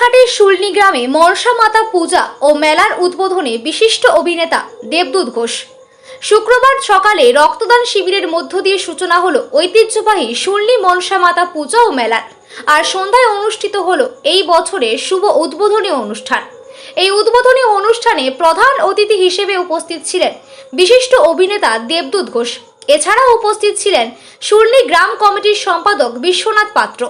কোলাঘাটের শুলনি গ্রামে মনসা মাতা পূজা ও মেলার উদ্বোধনে বিশিষ্ট অভিনেতা দেবদূত ঘোষ। শুক্রবার সকালে রক্তদান শিবিরের মধ্য দিয়ে সূচনা হলো ঐতিহ্যবাহী শুলনি মনসা মাতা পূজা ও মেলার। আর সন্ধ্যায় অনুষ্ঠিত হলো এই বছরের শুভ উদ্বোধনী অনুষ্ঠান। এই উদ্বোধনী অনুষ্ঠানে প্রধান অতিথি হিসেবে উপস্থিত ছিলেন বিশিষ্ট অভিনেতা দেবদূত ঘোষ। এছাড়াও উপস্থিত ছিলেন শুরলি গ্রাম কমিটির সম্পাদক বিশ্বনাথ পাত্র,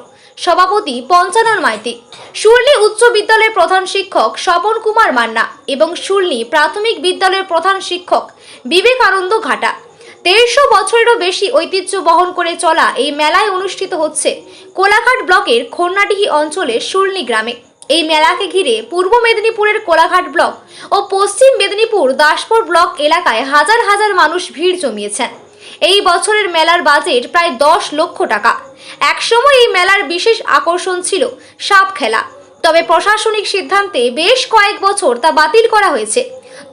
সভাপতি পঞ্চানন মাইতি শুরলি উচ্চ বিদ্যালয়ের প্রধান শিক্ষক স্বপন কুমার মান্না এবং শুরলি প্রাথমিক বিদ্যালয়ের প্রধান শিক্ষক বিবেকানন্দ ঘাটা। দেড়শো বছরেরও বেশি ঐতিহ্য বহন করে চলা এই মেলায় অনুষ্ঠিত হচ্ছে কোলাঘাট ব্লকের খন্নাডিহি অঞ্চলের শুরলি গ্রামে। এই মেলাকে ঘিরে পূর্ব মেদিনীপুরের কোলাঘাট ব্লক ও পশ্চিম মেদিনীপুর দাসপুর ব্লক এলাকায় হাজার হাজার মানুষ ভিড় জমিয়েছেন। এই বছরের মেলার বাজেট প্রায় দশ লক্ষ টাকা। একসময় এই মেলার বিশেষ আকর্ষণ ছিল সাপ খেলা। তবে প্রশাসনিক সিদ্ধান্তে বেশ কয়েক বছর তা বাতিল করা হয়েছে।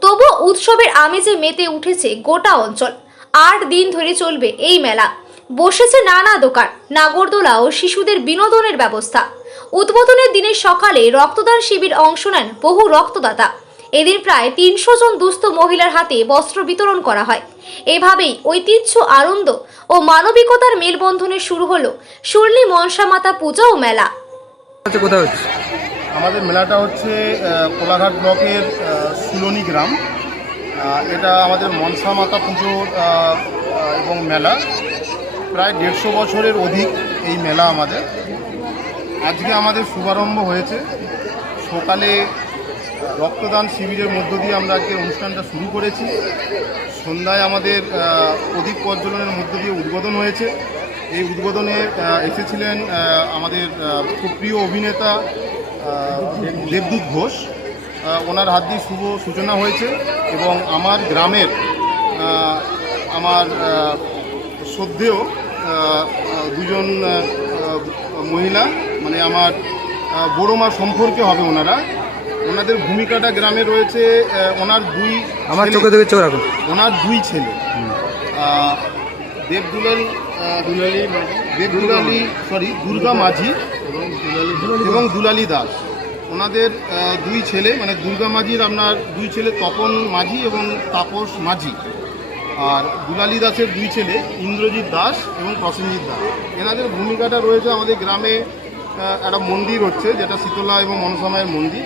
তবু উৎসবের আমেজে মেতে উঠেছে গোটা অঞ্চল। আট দিন ধরে চলবে এই মেলা। বসেছে নানা দোকান, নাগরদোলা ও শিশুদের বিনোদনের ব্যবস্থা। উদ্বোধনের দিনের সকালে রক্তদান শিবির অংশ নেন বহু রক্তদাতা। এদিন প্রায় তিনশো জন দুস্থ মহিলার হাতে বস্ত্র বিতরণ করা হয়। এভাবেই ঐতিহ্য আনন্দ ও মানবিকতার মেলবন্ধনে শুরু হলো শুরলি মনসা মাতা পূজা ও মেলা হচ্ছে? আমাদের মেলাটা হচ্ছে কোলাঘাট ব্লকের সুলনি গ্রাম। এটা আমাদের মনসা মাতা পুজোর এবং মেলা। প্রায় দেড়শো বছরের অধিক এই মেলা আমাদের। আজকে আমাদের শুভারম্ভ হয়েছে সকালে রক্তদান শিবিরের মধ্য দিয়ে আমরা আজকে অনুষ্ঠানটা শুরু করেছি। সন্ধ্যায় আমাদের প্রদীপ প্রজ্বলনের মধ্য দিয়ে উদ্বোধন হয়েছে। এই উদ্বোধনে এসেছিলেন আমাদের খুব প্রিয় অভিনেতা দেবদূত ঘোষ। ওনার হাত দিয়ে শুভ সূচনা হয়েছে এবং আমার গ্রামের আমার শ্রদ্ধেয় দুজন মহিলা মানে আমার আহ, বড় মা সম্পর্কে হবে ওনারা। ওনাদের ভূমিকাটা গ্রামে রয়েছে ওনার দুই আমার চোখে দেখে চোখ রাখুন। ওনার দুই ছেলে। দেবদুলাল আহ, দেবদুলালি সরি দুর্গা মাঝি এবং দুলালি দাস। ওনাদের দুই ছেলে মানে দুর্গা মাঝির আপনার দুই ছেলে তপন মাঝি এবং তাপস মাঝি। আর দুলালি দাসের দুই ছেলে ইন্দ্রজিৎ দাস এবং প্রসেনজিৎ দাস। এনাদের ভূমিকাটা রয়েছে আমাদের গ্রামে একটা মন্দির হচ্ছে যেটা শীতলা এবং মনসামায়ের মন্দির।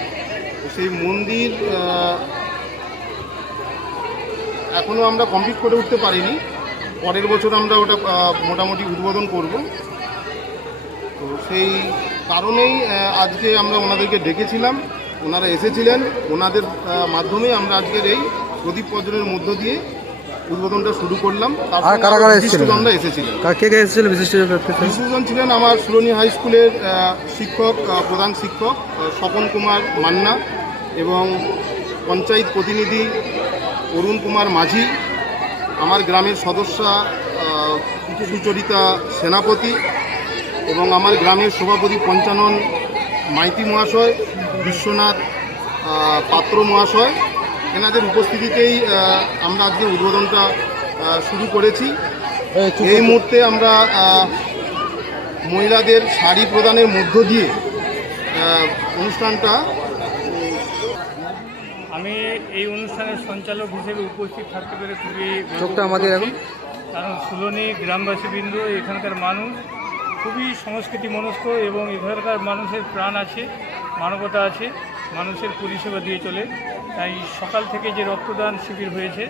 সেই মন্দির এখনও আমরা কমপ্লিট করে উঠতে পারিনি। পরের বছর আমরা ওটা মোটামুটি উদ্বোধন করব। তো সেই কারণেই আজকে আমরা ওনাদেরকে ডেকেছিলাম। ওনারা এসেছিলেন। ওনাদের মাধ্যমে আমরা আজকের এই প্রদীপ পর্যনের মধ্য দিয়ে উদ্বোধনটা শুরু করলাম। আর সঙ্গে কারা কারা এসেছিলেন? বিশিষ্টজনরা কে কে এসেছিল বিশিষ্ট ছিলেন আমার সুরনি হাই স্কুলের শিক্ষক প্রধান শিক্ষক স্বপন কুমার মান্না এবং পঞ্চায়েত প্রতিনিধি অরুণ কুমার মাঝি আমার গ্রামের সদস্যা সুচরিতা সেনাপতি এবং আমার গ্রামের সভাপতি পঞ্চানন মাইতি মহাশয় বিশ্বনাথ পাত্র মহাশয়। এনাদের উপস্থিতিতেই আমরা আজকে উদ্বোধনটা শুরু করেছি। এই মুহূর্তে আমরা মহিলাদের শাড়ি প্রদানের মধ্য দিয়ে অনুষ্ঠানটা আমি এই অনুষ্ঠানের সঞ্চালক হিসেবে উপস্থিত থাকতে পেরে খুবই চোখটা আমাদের এখন। কারণ সুলনি গ্রামবাসীবৃন্দ এখানকার মানুষ খুবই সংস্কৃতি মনস্ক এবং এখানকার মানুষের প্রাণ আছে মানবতা আছে মানুষের পরিষেবা দিয়ে চলে তাই সকাল থেকে যে রক্তদান শিবির হয়েছে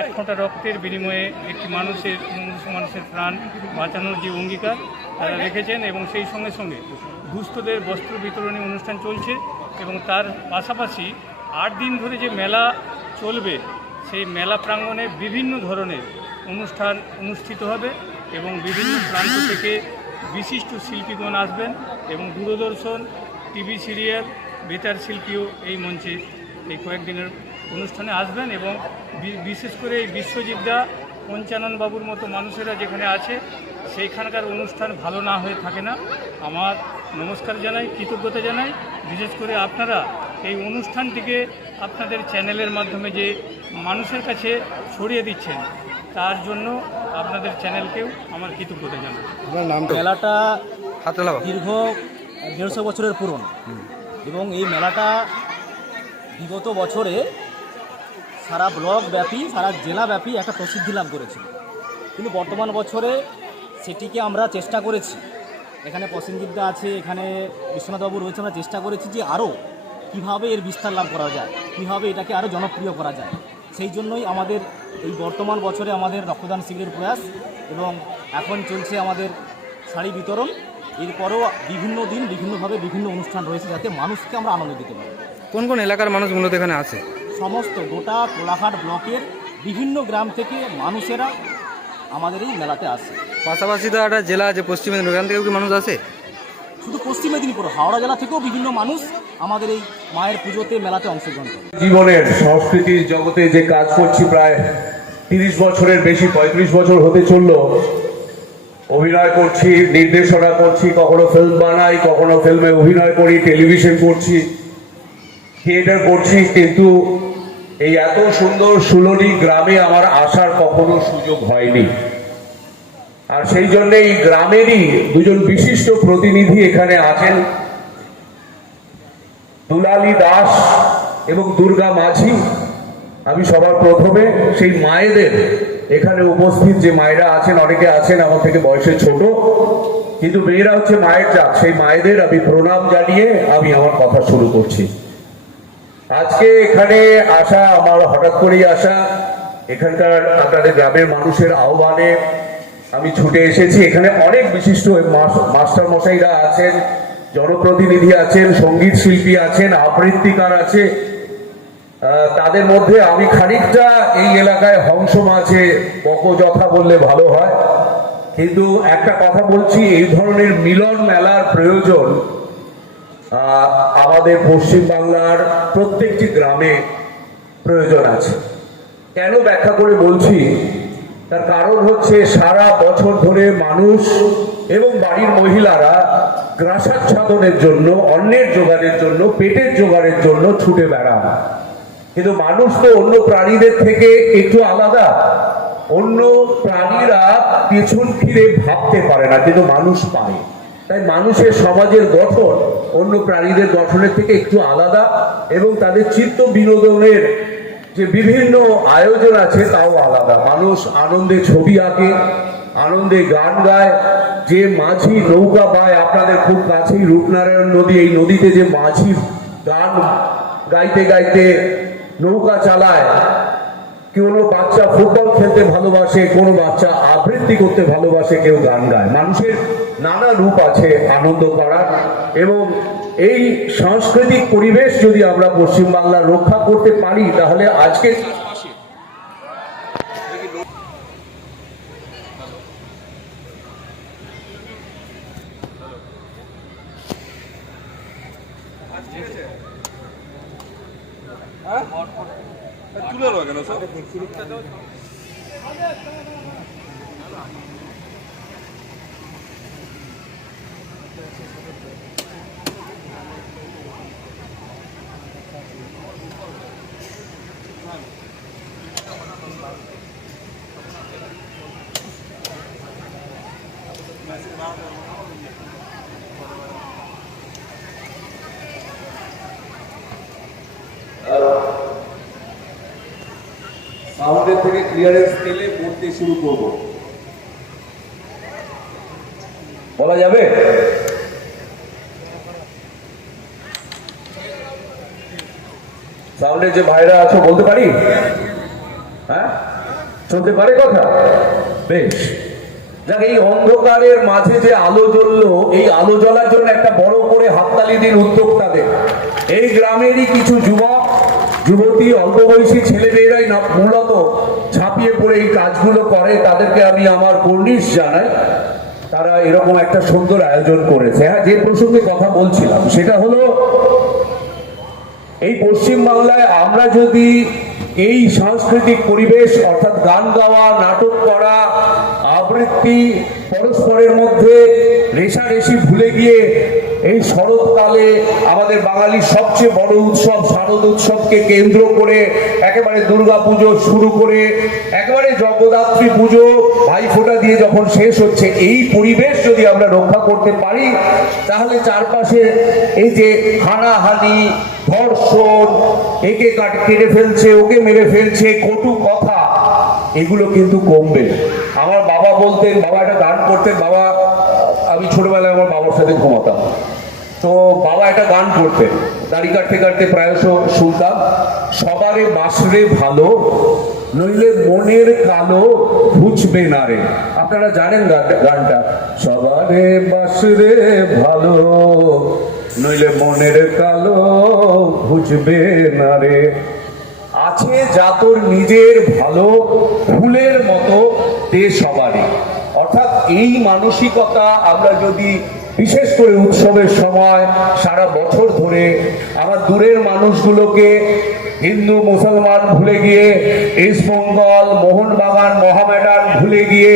এক ফোঁটা রক্তের বিনিময়ে একটি মানুষের মানুষের প্রাণ বাঁচানোর যে অঙ্গীকার তারা রেখেছেন এবং সেই সঙ্গে সঙ্গে দুস্থদের বস্ত্র বিতরণী অনুষ্ঠান চলছে এবং তার পাশাপাশি আট দিন ধরে যে মেলা চলবে, সেই মেলা প্রাঙ্গণে বিভিন্ন ধরনের অনুষ্ঠান অনুষ্ঠিত হবে এবং বিভিন্ন প্রান্ত থেকে বিশিষ্ট শিল্পীগণ আসবেন এবং দূরদর্শন, টিভি সিরিয়াল, বেতার শিল্পীও এই মঞ্চে এই কয়েকদিনের অনুষ্ঠানে আসবেন এবং বিশেষ করে এই বিশ্বজিৎদা পঞ্চানন বাবুর মতো মানুষেরা যেখানে আছে, সেইখানকার অনুষ্ঠান ভালো না হয়ে থাকে না। আমার নমস্কার জানাই, কৃতজ্ঞতা জানাই। বিশেষ করে আপনারা এই অনুষ্ঠানটিকে আপনাদের চ্যানেলের মাধ্যমে যে মানুষের কাছে ছড়িয়ে দিচ্ছেন তার জন্য আপনাদের চ্যানেলকেও আমার কৃতজ্ঞতা জানাই। মেলাটা দীর্ঘ দেড়শো বছরের পুরনো। এবং এই মেলাটা বিগত বছরে সারা ব্লক ব্যাপী সারা জেলা ব্যাপী একটা প্রসিদ্ধি লাভ করেছিল। কিন্তু বর্তমান বছরে সেটিকে আমরা চেষ্টা করেছি। এখানে প্রসেনজিৎদা আছে এখানে বিশ্বনাথবাবু রয়েছে আমরা চেষ্টা করেছি যে আরও কীভাবে এর বিস্তার লাভ করা যায়? কীভাবে এটাকে আরও জনপ্রিয় করা যায়? সেই জন্যই আমাদের এই বর্তমান বছরে আমাদের রক্তদান শিবিরের প্রয়াস এবং এখন চলছে আমাদের শাড়ি বিতরণ। এরপরেও বিভিন্ন দিন বিভিন্নভাবে বিভিন্ন অনুষ্ঠান রয়েছে যাতে মানুষকে আমরা আনন্দ দিতে পারি। কোন কোন এলাকার মানুষ মূলত এখানে আছে? সমস্ত গোটা কোলাঘাট ব্লকের বিভিন্ন গ্রাম থেকে মানুষেরা আমাদের এই মেলাতে আসে। পাশাপাশি তো একটা জেলা আছে পশ্চিম মেদিনীপুর। এখান থেকেও কি মানুষ আসে? শুধু পশ্চিম মেদিনীপুর হাওড়া জেলা থেকেও বিভিন্ন মানুষ আমাদের এই মায়ের পুজোতে, মেলাতে অংশগ্রহণ করে। জীবনের সংস্কৃতির জগতে যে কাজ করছি প্রায় তিরিশ বছরের বেশি, পঁয়ত্রিশ বছর হতে চলল। অভিনয় করছি, নির্দেশনা করছি, কখনো ফিল্ম বানাই, কখনো ফিল্মে অভিনয় করি টেলিভিশন করছি থিয়েটার করছি, কিন্তু এই এত সুন্দর সুলনি গ্রামে আমার আসার কখনো সুযোগ হয়নি। আর সেই জন্য এই গ্রামেরই দুজন বিশিষ্ট প্রতিনিধি এখানে আছেন। দুলালী দাস এবং দুর্গা মাঝি। আমি সবার প্রথমে সেই মায়েদের, এখানে উপস্থিত যে মায়েরা আছেন, অনেকে আছেন আমার থেকে বয়সে ছোট, কিন্তু মেয়েরা হচ্ছে মায়ের জাত সেই মায়েদের আমি প্রণাম জানিয়ে আমি আমার কথা শুরু করছি। আজকে এখানে আসা, আমার হঠাৎ করেই আসা, এখানকার আপনাদের গ্রামের মানুষের আহ্বানে আমি ছুটে এসেছি। এখানে অনেক বিশিষ্ট মাস্টার মশাইরা আছেন জনপ্রতিনিধি আছেন, সংগীত শিল্পী আছেন, আবৃত্তিকার আছে। তাদের মধ্যে আমি খানিকটা এই এলাকায় হংস মাঝে বকযথা বললে ভালো হয়। কিন্তু একটা কথা বলছি, এই ধরনের মিলন মেলার প্রয়োজন আমাদের পশ্চিম বাংলার প্রত্যেকটি গ্রামে প্রয়োজন আছে। কেন ব্যাখ্যা করে বলছি? তার কারণ হচ্ছে সারা বছর ধরে মানুষ এবং বাড়ির মহিলারা গ্রাসাচ্ছাদনের জন্য অন্যের জোগাড়ের জন্য, পেটের জোগাড়ের জন্য ছুটে বেড়ান। কিন্তু মানুষ তো অন্য প্রাণীদের থেকে একটু আলাদা। অন্য প্রাণীরা পেছন ফিরে ভাবতে পারে না, কিন্তু মানুষ পারে তাই মানুষের সমাজের গঠন অন্য প্রাণীদের গঠনের থেকে একটু আলাদা এবং তাদের চিত্ত বিনোদনের যে বিভিন্ন আয়োজন আছে তাও আলাদা। মানুষ আনন্দে ছবি আঁকে আনন্দে গান গায়। যে মাঝি নৌকা পায়, আপনাদের খুব কাছেই রূপনারায়ণ নদী। এই নদীতে যে মাঝি গান গাইতে গাইতে নৌকা চালায় কোনো বাচ্চা ফুটবল খেলতে ভালোবাসে, কোনো বাচ্চা আবৃত্তি করতে ভালোবাসে, কেউ গান গায়। মানুষের নানা রূপ আছে আনন্দ করার। এবং এই সাংস্কৃতিক পরিবেশ যদি আমরা পশ্চিমবাংলা রক্ষা করতে পারি, তাহলে আজকে হ্যাঁ? তুলে রয়ে কেন সব? সাউন্ডের থেকে ক্লিয়ারেন্স পেলে পড়তে শুরু করব। বলা যাবে? সাউন্ডের যে ভাইরা আছো, বলতে পারি? হ্যাঁ? শুনতে পারে কথা? বেশ। দেখ এই অন্ধকারের মাঝে যে আলো জ্বললো, এই আলো জ্বলার জন্য একটা বড় করে হাততালি দিন উদ্যোক্তাদের। এই গ্রামেরই কিছু যুবক যুবতী অল্প বয়সী ছেলেমেয়েরাই না, মূলত ঝাঁপিয়ে পড়ে এই কাজগুলো করে, তাদেরকে আমি আমার কর্নিশ জানাই, তারা এরকম একটা সুন্দর আয়োজন করেছে। হ্যাঁ যে প্রসঙ্গে কথা বলছিলাম, সেটা হলো, এই পশ্চিম বাংলায় আমরা যদি এই সাংস্কৃতিক পরিবেশ, অর্থাৎ গান গাওয়া, নাটক করা, আবৃত্তি, পরস্পরের মধ্যে রেশারেশি ভুলে গিয়ে এই শরৎকালে আমাদের বাঙালির সবচেয়ে বড় উৎসব, শারদ উৎসবকে কেন্দ্র করে একেবারে দুর্গা পুজো শুরু করে একেবারে জগদ্ধাত্রী পুজো ভাইফোঁটা দিয়ে যখন শেষ হচ্ছে, এই পরিবেশ যদি আমরা রক্ষা করতে পারি, তাহলে চারপাশে এই যে হানাহানি, ধর্ষণ, একে কাট, কেটে ফেলছে, ওকে মেরে ফেলছে, কটু কথা, এগুলো কিন্তু কমবে। আমার বাবা বলতেন, বাবা একটা গান করতেন, বাবা, আমি ছোটবেলায় আমার বাবার সাথে ঘুমাতাম। তো বাবা একটা গান করতেন। দাড়ি কাটতে কাটতে প্রায়শ শুনতাম। সবারে বাসরে ভালো, নইলে মনের কালো ঘুচবে না রে। আপনারা জানেন গানটা- সবারে বাসরে ভালো, নইলে মনের কালো ঘুচবে না রে। আছে যা তোর নিজের ভালো, ফুলের মতো দে সবারই। অর্থাৎ এই মানসিকতা আমরা যদি বিশেষ করে উৎসবের সময় সারা বছর ধরে আমার দূরের মানুষগুলোকে হিন্দু, মুসলমান ভুলে গিয়ে ইস্টবেঙ্গল মোহনবাগান, মহামেডান ভুলে গিয়ে,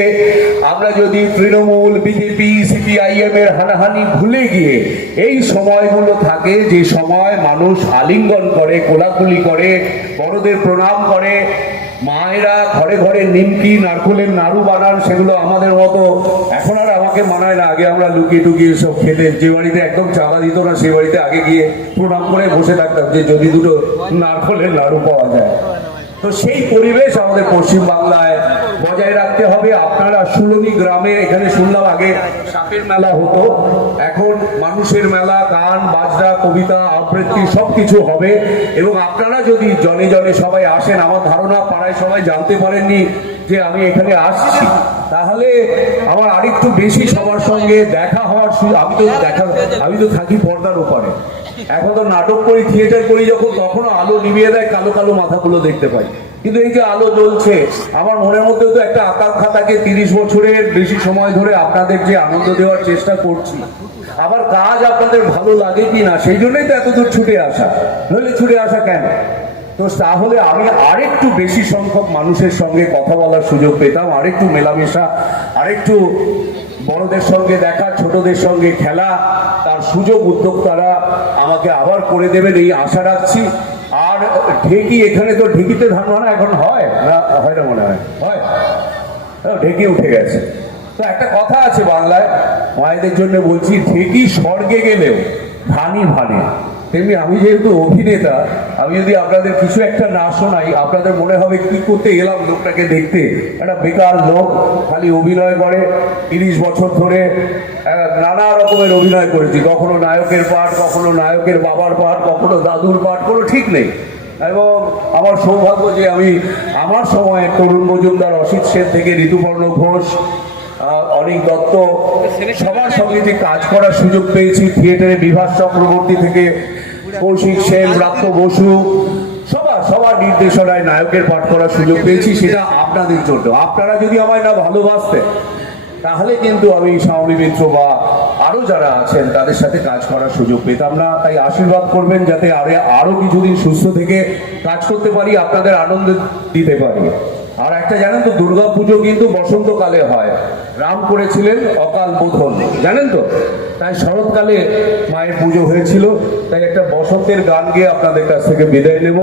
আমরা যদি তৃণমূল, বিজেপি, সিপিআইএম এর হানাহানি ভুলে গিয়ে এই সময়গুলো থাকে, যে সময় মানুষ আলিঙ্গন করে, কোলাকুলি করে, বড়দের প্রণাম করে মায়েরা ঘরে ঘরে নিমকি, নারকোলের নাড়ু বানান, সেগুলো আমাদের মতো। এখন আর আমাকে মানায় না। আগে আমরা লুকিয়ে টুকিয়ে সব খেতে যে বাড়িতে একদম চালা দিত না, সে বাড়িতে আগে গিয়ে প্রণাম করে বসে থাকতাম যে যদি দুটো নারকোলের নাড়ু পাওয়া যায়। তো সেই পরিবেশ আমাদের পশ্চিম বাংলায় বজায় রাখতে হবে। আপনারা সুলনি গ্রামে, এখানে শুনলাম আগে সাপের মেলা হতো। এখন মানুষের মেলা গান বাজনা কবিতা, আবৃত্তি সব কিছু হবে। এবং আপনারা যদি জনে জনে সবাই আসেন, আমার ধারণা পাড়ায় সবাই জানতে পারেননি যে আমি এখানে আসছি। তাহলে আমার আরেকটু বেশি সবার সঙ্গে দেখা হওয়ার আমি তো দেখা আমি তো থাকি পর্দার ওপারে। এখন তো নাটক করি থিয়েটার করি যখন, তখনও আলো নিভিয়ে দেয়, কালো কালো মাথাগুলো দেখতে পাই। কিন্তু এই যে আলো জ্বলছে, আমার মনের মধ্যে তো একটা আকাঙ্ক্ষা থাকে, তিরিশ বছরের বেশি সময় ধরে আপনাদের যে আনন্দ দেওয়ার চেষ্টা করছি। আবার কাজ আপনাদের ভালো লাগে কি না সেই জন্যই তো এতদূর ছুটে আসা। নইলে ছুটে আসা কেন? তো তাহলে আমি আরেকটু বেশি সংখ্যক মানুষের সঙ্গে কথা বলার সুযোগ পেতাম, আরেকটু মেলামেশা, আরেকটু বড়দের সঙ্গে দেখা, ছোটদের সঙ্গে খেলা, তার সুযোগ উদ্যোক্তারা আমাকে আবার করে দেবেন, এই আশা রাখছি। আর ঢেকি এখানে তো ঢেকিতে ধান ভাড়া এখন হয়। না হয় না মনে হয়। হয়? ঢেকি উঠে গেছে। তো একটা কথা আছে বাংলায় মায়েদের জন্য বলছি ঢেকি স্বর্গে গেলেও ধানই ভানে। তেমনি আমি যেহেতু অভিনেতা আমি যদি আপনাদের কিছু একটা না শোনাই আপনাদের মনে হবে কি করতে এলাম লোকটাকে দেখতে। একটা বেকার লোক খালি অভিনয় করে তিরিশ বছর ধরে নানা রকমের অভিনয় করেছি। কখনো নায়কের পাঠ কখনো নায়কের বাবার পাঠ কখনো দাদুর পাঠ কোনো ঠিক নেই। এবং আমার সৌভাগ্য যে আমি আমার সময় তরুণ মজুমদার অসিত সেন থেকে ঋতুপর্ণ ঘোষ অনিক দত্ত সবার সঙ্গে যে কাজ করার সুযোগ পেয়েছি থিয়েটারে বিভাস চক্রবর্তী থেকে কৌশিক সেন ব্রাত্য বসু। সবার সবার নির্দেশনায় নায়কের পাঠ করার সুযোগ পেয়েছি, সেটা আপনাদের জন্য। আপনারা যদি আমায় না ভালোবাসতেন, তাহলে কিন্তু আমি শাওনি মিত্র বা আরও যারা আছেন, তাদের সাথে কাজ করার সুযোগ পেতাম না। তাই আশীর্বাদ করবেন যাতে আরে আরও কিছুদিন সুস্থ থেকে কাজ করতে পারি, আপনাদের আনন্দ দিতে পারি। আর একটা জানেন তো, দুর্গা পুজো কিন্তু বসন্তকালে হয়। রাম করেছিলেন অকাল বোধন, জানেন তো? তাই শরৎকালে মায়ের পুজো হয়েছিল, তাই একটা বসন্তের গান গিয়ে আপনাদের কাছ থেকে বিদায় নেব।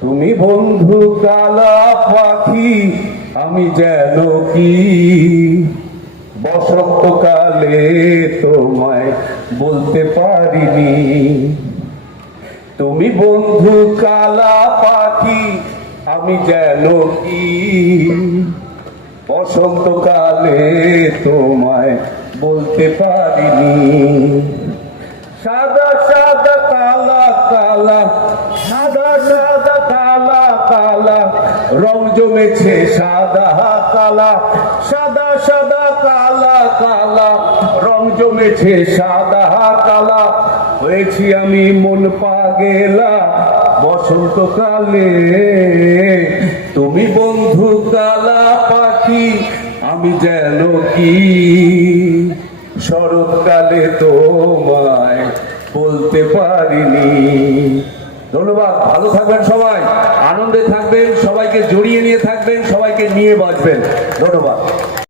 তুমি বন্ধু কালা পাখি, আমি যেন কি? বসন্তকালে তোমায় বলতে পারিনি। তুমি বন্ধু কালা পাখি আমি যেন কি? বসন্তকালে তোমায় বলতে পারিনি। সাদা সাদা কালা কালা, সাদা সাদা কালা কালা, রং জমেছে সাদা, কালা, সাদা সাদা কালা কালা, রং জমেছে সাদা, কালা, হয়েছি আমি মন পাগেলা। বসন্তকালে তুমি বন্ধু কালা পাখি, আমি যেন কি? শরৎকালে তোমায় বলতে পারিনি। ধন্যবাদ, ভালো থাকবেন সবাই, আনন্দে থাকবেন, সবাইকে জড়িয়ে নিয়ে থাকবেন, সবাইকে নিয়ে বাঁচবেন। ধন্যবাদ।